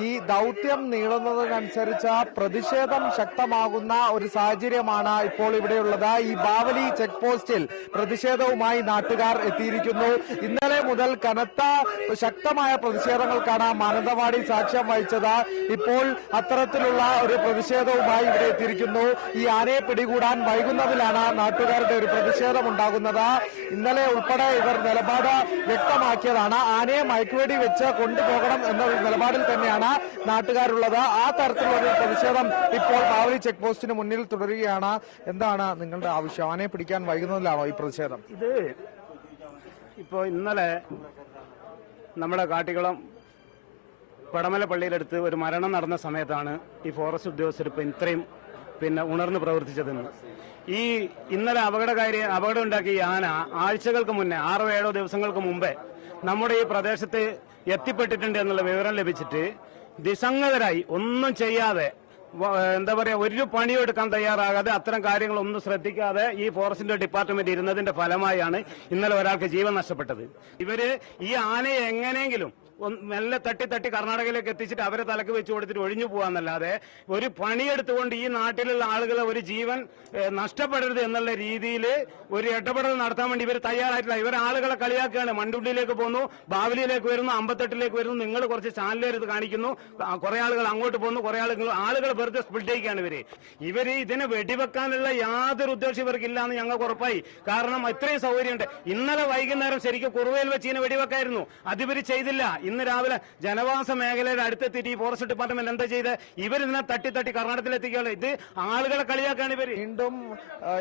ഈ ദൗത്യം നീളുന്നതിനനുസരിച്ച് പ്രതിഷേധം ശക്തമാകുന്ന ഒരു സാഹചര്യമാണ് ഇപ്പോൾ ഇവിടെയുള്ളത്. ഈ ബാവലി ചെക്ക് പോസ്റ്റിൽ പ്രതിഷേധവുമായി നാട്ടുകാർ എത്തിയിരിക്കുന്നു. ഇന്നലെ മുതൽ കനത്ത ശക്തമായ പ്രതിഷേധങ്ങൾക്കാണ് മാനന്തവാടി സാക്ഷ്യം വഹിച്ചത്. ഇപ്പോൾ അത്തരത്തിലുള്ള ഒരു പ്രതിഷേധവുമായി ഇവിടെ എത്തിയിരിക്കുന്നു. ഈ ആനയെ പിടികൂടാൻ വൈകുന്നതിലാണ് നാട്ടുകാരുടെ ഒരു പ്രതിഷേധം ഉണ്ടാകുന്നത് ഇന്നലെ ഉൾപ്പെടെ ഇവർ നിലപാട് വ്യക്തമാക്കിയതാണ്. ആനയെ മയക്കുവെടി വെച്ച് കൊണ്ടുപോകണം എന്ന നിലപാടിൽ തന്നെയാണ് നാട്ടുകാരുള്ളത്. ആ തരത്തിലുള്ള പ്രതിഷേധം ഇപ്പോൾ ബാവലി ചെക്ക് പോസ്റ്റിന് മുന്നിൽ തുടരുകയാണ്. എന്താണ് നിങ്ങളുടെ ആവശ്യം? ആനയെ പിടിക്കാൻ വൈകുന്നതിലാണോ ഈ പ്രതിഷേധം? ഇത് ഇപ്പോ ഇന്നലെ നമ്മുടെ കാട്ടിക്കുളം പടമല പള്ളിയിലെടുത്ത് ഒരു മരണം നടന്ന സമയത്താണ് ഈ ഫോറസ്റ്റ് ഉദ്യോഗസ്ഥർ ഇപ്പം ഇത്രയും പിന്നെ ഉണർന്ന് പ്രവർത്തിച്ചതെന്ന്. ഈ ഇന്നലെ അപകടകാരി അപകടമുണ്ടാക്കിയ ആന ആഴ്ചകൾക്ക് മുന്നേ ആറോ ഏഴോ ദിവസങ്ങൾക്ക് മുമ്പേ നമ്മുടെ ഈ പ്രദേശത്ത് എത്തിപ്പെട്ടിട്ടുണ്ട് എന്നുള്ള വിവരം ലഭിച്ചിട്ട് ദിസംഗതരായി ഒന്നും ചെയ്യാതെ എന്താ പറയാ ഒരു പണിയും എടുക്കാൻ തയ്യാറാകാതെ അത്തരം കാര്യങ്ങളൊന്നും ശ്രദ്ധിക്കാതെ ഈ ഫോറസ്റ്റിന്റെ ഡിപ്പാർട്ട്മെന്റ് ഇരുന്നതിന്റെ ഫലമായാണ് ഇന്നലെ ഒരാൾക്ക് ജീവൻ നഷ്ടപ്പെട്ടത്. ഇവർ ഈ ആനയെ എങ്ങനെയെങ്കിലും മെല്ലെ തട്ടി തട്ടി കർണാടകയിലേക്ക് എത്തിച്ചിട്ട് അവരെ തലക്ക് വെച്ച് കൊടുത്തിട്ട് ഒഴിഞ്ഞു പോകാന്നല്ലാതെ ഒരു പണിയെടുത്തുകൊണ്ട് ഈ നാട്ടിലുള്ള ആളുകളെ ഒരു ജീവൻ നഷ്ടപ്പെടരുത് എന്നുള്ള രീതിയിൽ ഒരു ഇടപെടൽ നടത്താൻ വേണ്ടി ഇവർ തയ്യാറായിട്ടില്ല. ഇവർ ആളുകളെ കളിയാക്കുകയാണ്. മണ്ടുണ്ടിയിലേക്ക് പോകുന്നു ബാവലിയിലേക്ക് വരുന്നു അമ്പത്തെട്ടിലേക്ക് വരുന്നു. നിങ്ങൾ കുറച്ച് ചാനലുകാർ ഇത് കാണിക്കുന്നു. കുറെ ആളുകൾ അങ്ങോട്ട് പോകുന്നു കുറെ ആളുകൾ ആളുകൾ വെറുതെ സ്പിൾട്ടേക്കാണ് ഇവർ. ഇവർ ഇതിനെ വെടിവെക്കാനുള്ള യാതൊരു ഉദ്ദേശം ഇവർക്കില്ല എന്ന് ഞങ്ങൾക്ക് ഉറപ്പായി. കാരണം ഇത്രയും സൗകര്യമുണ്ട്. ഇന്നലെ വൈകുന്നേരം ശരിക്കും കുറുവയിൽ വെച്ച് ഇതിനെ വെടിവെക്കായിരുന്നു. അതിവര് ചെയ്തില്ല. ഇന്ന് രാവിലെ ജനവാസ മേഖലയുടെ അടുത്തെത്തിയിട്ട് ഈ ഫോറസ്റ്റ് ഡിപ്പാർട്ട്മെന്റ് എന്താ ചെയ്ത്? ഇവരിതിനെ തട്ടി തട്ടി കർണാടകത്തിൽ എത്തിക്കുകയാണ് ഇത് ആളുകളെ കളിയാക്കാണ് ഇവർ. വീണ്ടും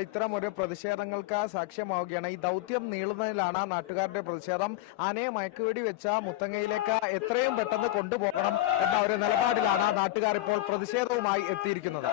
ഇത്തരം ഒരു പ്രതിഷേധങ്ങൾക്ക് സാക്ഷ്യമാവുകയാണ്. ഈ ദൗത്യം നീളുന്നതിലാണ് നാട്ടുകാരുടെ പ്രതിഷേധം. ആനയെ മയക്കുവെടി വെച്ച മുത്തങ്ങയിലേക്ക് എത്രയും പെട്ടെന്ന് കൊണ്ടുപോകണം എന്ന ഒരു നിലപാടിലാണ് നാട്ടുകാർ ഇപ്പോൾ പ്രതിഷേധവുമായി എത്തിയിരിക്കുന്നത്.